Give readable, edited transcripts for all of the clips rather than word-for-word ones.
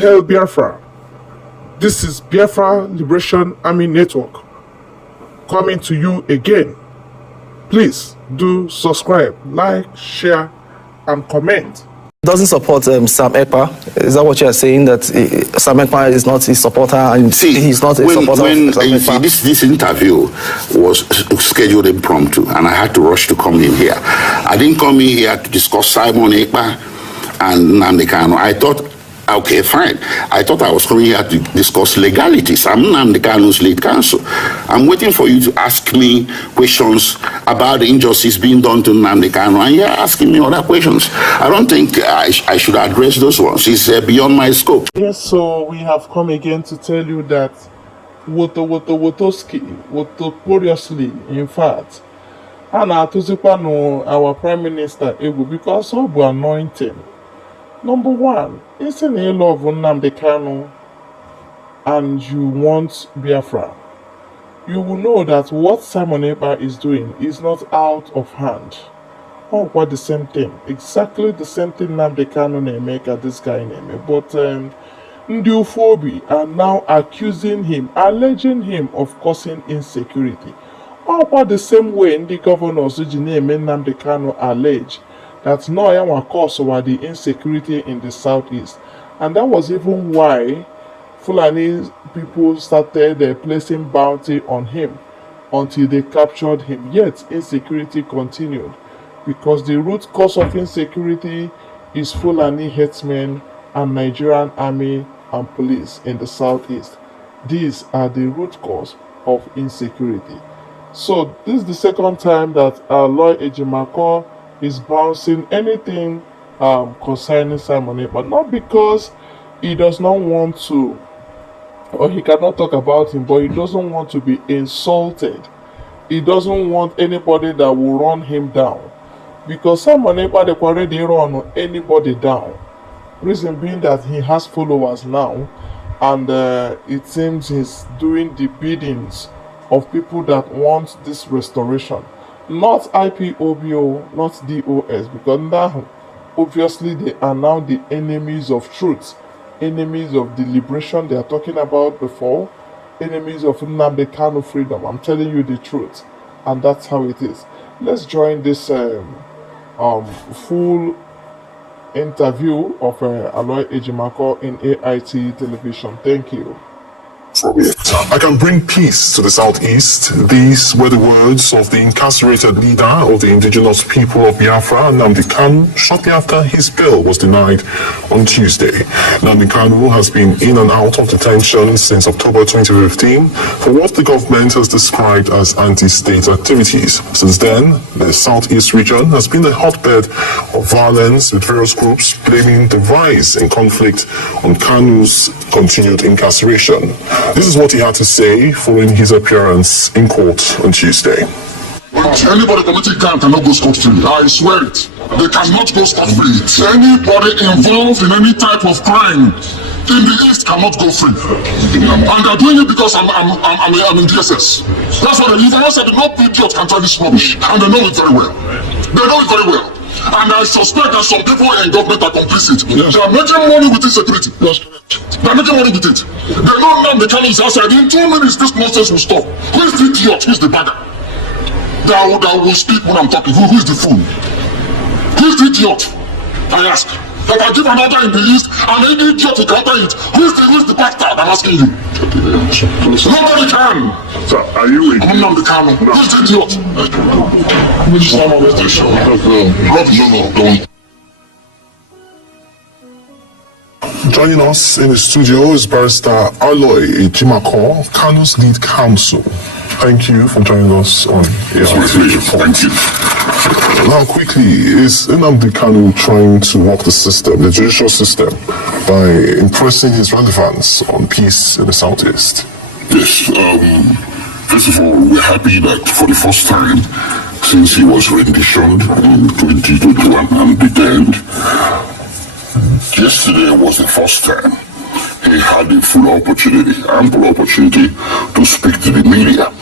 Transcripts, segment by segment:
Hail Biafra! This is Biafra Liberation Army Network coming to you again. Please do subscribe, like, share, and comment. Doesn't support Sam Ekpa. Is that what you are saying? That Sam Ekpa is not his supporter and he's not a supporter of Sam Ekpa? This interview was scheduled impromptu and I had to rush to come in here. I didn't come in here to discuss Simon Ekpa and Nnamdi Kanu. I thought, okay, fine. I thought I was coming here to discuss legalities. I'm Nnamdi Kanu's lead counsel. I'm waiting for you to ask me questions about the injustice being done to Nnamdi Kanu, and you're asking me other questions. I don't think I should address those ones. It's beyond my scope. Yes, so we have come again to tell you that wotoski, in fact, and our Prime Minister Egu, because of anointing. Number one, it's in a love of Nnamdi Kanu and you want Biafra. You will know that what Simon Ekpa is doing is not out of hand. Oh, what the same thing. Exactly the same thing Nnamdi Kanu make at this guy name. But Ndiofobi are now accusing him, alleging him of causing insecurity. Oh, what the same way the governors Nnamdi Kanu allege that no cause over the insecurity in the southeast, and that was even why Fulani people started placing bounty on him until they captured him. Yet insecurity continued because the root cause of insecurity is Fulani headsmen and Nigerian army and police in the southeast. These are the root cause of insecurity. So this is the second time that Aloy Ejimako is bouncing anything concerning Simon Ekpa, but not because he does not want to, or he cannot talk about him, but he doesn't want to be insulted. He doesn't want anybody that will run him down, because Simon Ekpa they already run anybody down. Reason being that he has followers now, and it seems he's doing the biddings of people that want this restoration. Not IPOBO, not DOS, because now, obviously, they are now the enemies of truth, enemies of the liberation they are talking about before, enemies of Nnamdi Kanu freedom. I'm telling you the truth, and that's how it is. Let's join this full interview of Aloy Ejimako in AIT television. Thank you. I can bring peace to the southeast. These were the words of the incarcerated leader of the indigenous people of Biafra, Nnamdi Kanu, shortly after his bail was denied on Tuesday. Nnamdi Kanu has been in and out of detention since October 2015 for what the government has described as anti-state activities. Since then, the southeast region has been a hotbed of violence, with various groups blaming the rise in conflict on Kanu's continued incarceration. This is what he had to say following his appearance in court on Tuesday. Anybody committing crime cannot go scot-free. I swear it. They cannot go scot-free. Anybody involved in any type of crime in the East cannot go free. And they're doing it because I'm in DSS. That's what they use. I said, no idiot can try this rubbish. And they know it very well. They know it very well. And I suspect that some people in government are complicit. Yes. They are making money with insecurity. Yes. They are making money with it. They know now the Kanu is outside. In 2 minutes, this nonsense will stop. Who is the idiot? Who is the bagger? That will speak when I'm talking. Who is the fool? Who is the idiot? I ask. That I give an order in the East, and any idiot will counter it. Who is the bastard? I'm asking you. Nobody can. So, are you with I'm not the Kanu. Who is the idiot? Which one of the show? Don't. Joining us in the studio is Barrister Aloy Ejimako, Kanu's lead counsel. Thank you for joining us on AIT. Thank you. Now, quickly, is Nnamdi Kanu trying to walk the system, the judicial system, by impressing his relevance on peace in the southeast? Yes. First of all, we're happy that for the first time since he was renditioned in 2021 and detained, yesterday was the first time he had a full opportunity, ample opportunity to speak to the media.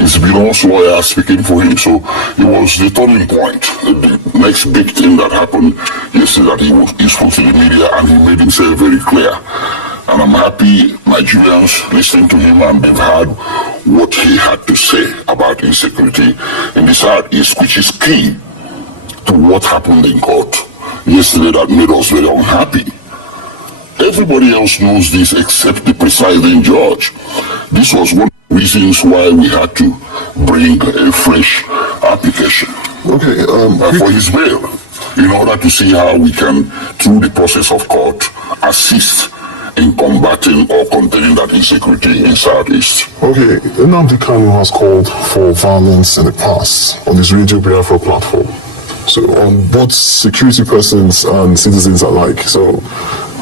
It's been in-laws lawyer speaking for him. So it was the turning point. The next big thing that happened yesterday that he spoke to the media and he made himself very clear. And I'm happy Nigerians listening to him and they've heard what he had to say about insecurity in the Southeast, which is key to what happened in court yesterday that made us very unhappy. Everybody else knows this except the presiding judge. This was one of the reasons why we had to bring a fresh application for his bail, in order to see how we can, through the process of court, assist in combating or containing that insecurity in Southeast. Okay, Nnamdi Kanu has called for violence in the past on his Radio Biafra platform. So on both security persons and citizens alike. So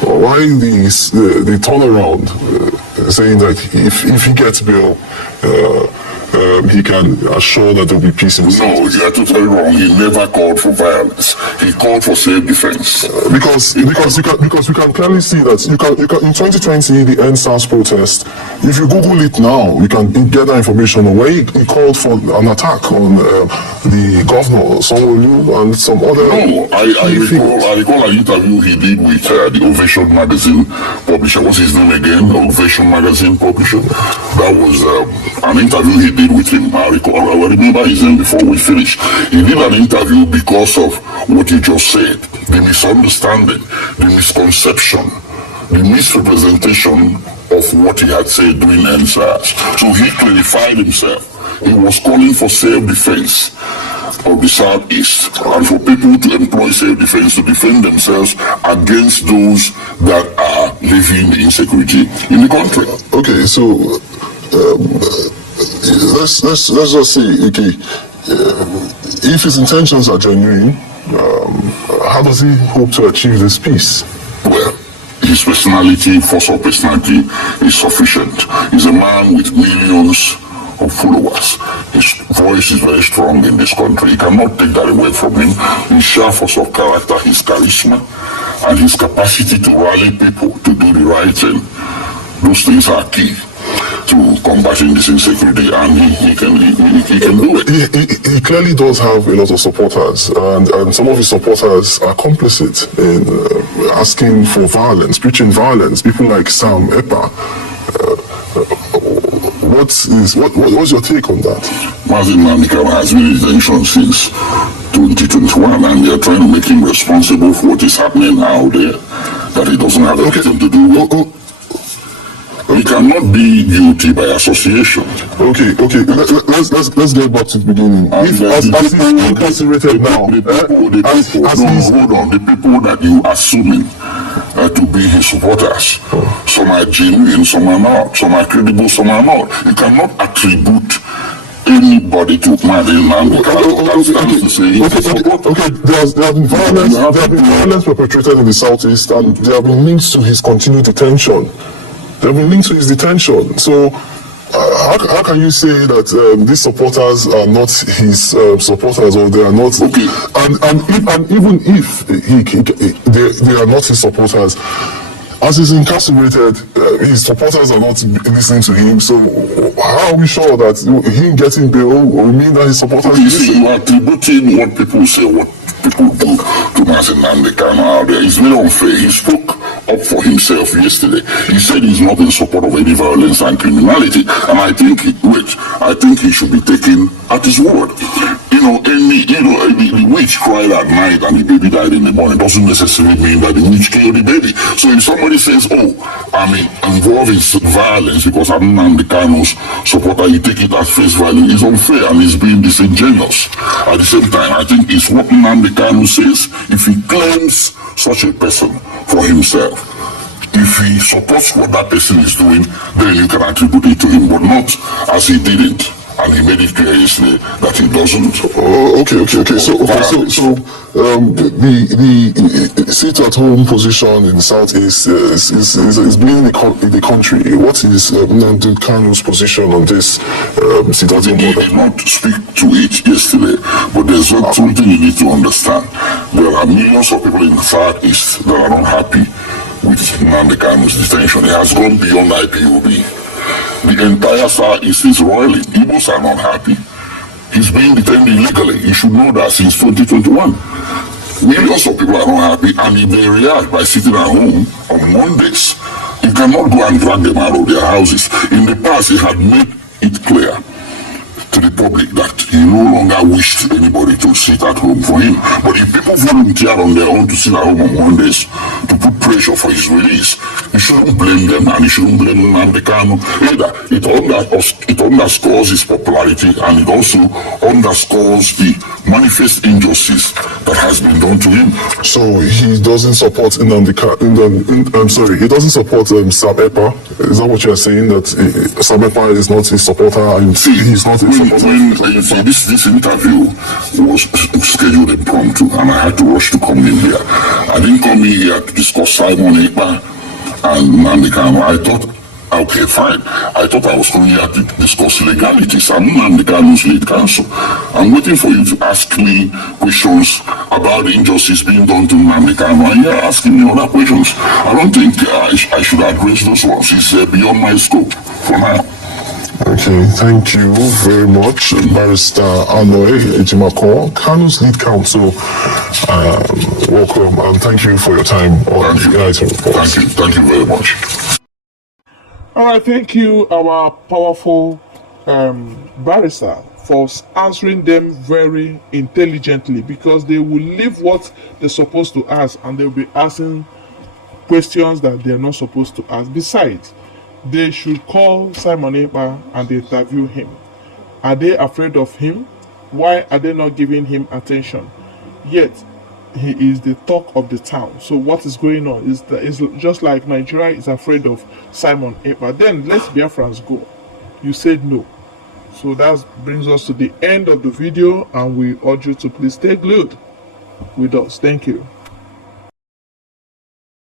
why the turnaround saying that if he gets bail, he can assure that there will be peace in the No, you are totally wrong. He never called for violence. He called for self-defense. Because we can clearly see that you can in 2020 the NSAS protest. If you Google it now, you can get that information on where he called for an attack on the governor, Sanwo-Olu, and some other. No, I recall an interview he did with the Ovation magazine publisher. What's his name again? Ovation magazine publisher. That was an interview he did with him. I remember his name before we finished. He did an interview because of what you just said, the misunderstanding, the misconception, the misrepresentation of what he had said during NSAS. So he clarified himself. He was calling for self-defense of the Southeast and for people to employ self-defense to defend themselves against those that are living the insecurity in the country. Okay, so let's just say, okay, if his intentions are genuine, how does he hope to achieve this peace? Well, his personality, force of personality is sufficient. He's a man with millions of followers. His voice is very strong in this country. You cannot take that away from him. His sheer force of character, his charisma, and his capacity to rally people to do the right thing. Those things are key to combating this insecurity, and he can do it. He clearly does have a lot of supporters, and some of his supporters are complicit in asking for violence, preaching violence. People like Sam Ekpa. What's your take on that? Mazin Mamika has been in detention since 2021, and they are trying to make him responsible for what is happening out there that he doesn't have anything to do with. He cannot be guilty by association. Okay. Let's get back to the beginning. If as he's incarcerated now, the people that you assuming to be his supporters, some are genuine, some are not, some are credible, some are not. You cannot attribute anybody to Madin Mango. Okay. There have been violence perpetrated in the Southeast, and there have been links to his continued detention. There have been links to his detention. So, how can you say that these supporters are not his supporters, or they are not? Okay. And even if they are not his supporters, as he's incarcerated, his supporters are not listening to him. So, how are we sure that him getting bail will mean that his supporters? You see, you are attributing what people say, what people do to Mazin Namdekano out there. It's very unfair. He spoke up for himself yesterday. He said he's not in support of any violence and criminality, and I think he should be taken at his word. The witch cried at night and the baby died in the morning doesn't necessarily mean that the witch killed the baby. So if somebody says, I'm involved in violence because I'm Namdekano's supporter, you take it at face value, it's unfair and it's being disingenuous. At the same time, I think it's what Namdekano says. If he claims such a person for himself, if he supports what that person is doing, then you can attribute it to him, but not as he didn't. And he made it clear yesterday that he doesn't. Okay. So the sit-at-home position in the Southeast is being in the country. What is Nnamdi Kanu's position on this sit-at-home? He did not speak to it yesterday, but there's something you need to understand. There are millions of people in the Southeast that are not happy with Nnamdi Kanu's detention. It has gone beyond IPOB. The entire Southeast is roiling. Igbos are not happy. He's being detained illegally. You should know that since 2021. Millions of people are not happy, and if they react by sitting at home on Mondays, you cannot go and drag them out of their houses. In the past, he had made it clear to the public that he no longer wished anybody to sit at home for him. But if people volunteer on their own to sit at home on Mondays to put pressure for his release, you shouldn't blame them, and you shouldn't blame Nnamdi Kanu either. It underscores his popularity, and it also underscores the manifest injustice that has been done to him. So he doesn't support I'm sorry, he doesn't support Sam Ekpa. Is that what you're saying? That Sam Ekpa is not his supporter and he's not his supporter? So this interview was scheduled impromptu, and I had to rush to come in here. I didn't come in here to discuss Simon Ekpa and Nnamdi Kanu. I thought, okay, fine. I thought I was coming here to discuss legalities. I'm Nnamdi Kanu's lead counsel. I'm waiting for you to ask me questions about the injustice being done to Nnamdi Kanu, and you're asking me other questions. I don't think I should address those ones. It's beyond my scope for now. Okay, thank you very much, Barrister Anoy Ejimako, Kanu's lead counsel. Welcome, and thank you for your time on the item report. Thank you very much. All right, thank you, our powerful barrister, for answering them very intelligently, because they will leave what they're supposed to ask and they'll be asking questions that they're not supposed to ask. Besides, they should call Simon Ekpa and interview him. Are they afraid of him? Why are they not giving him attention? Yet, he is the talk of the town. So what is going on is just like Nigeria is afraid of Simon Ekpa. Then let Biafrans go. You said no. So that brings us to the end of the video, and we urge you to please stay glued with us. Thank you.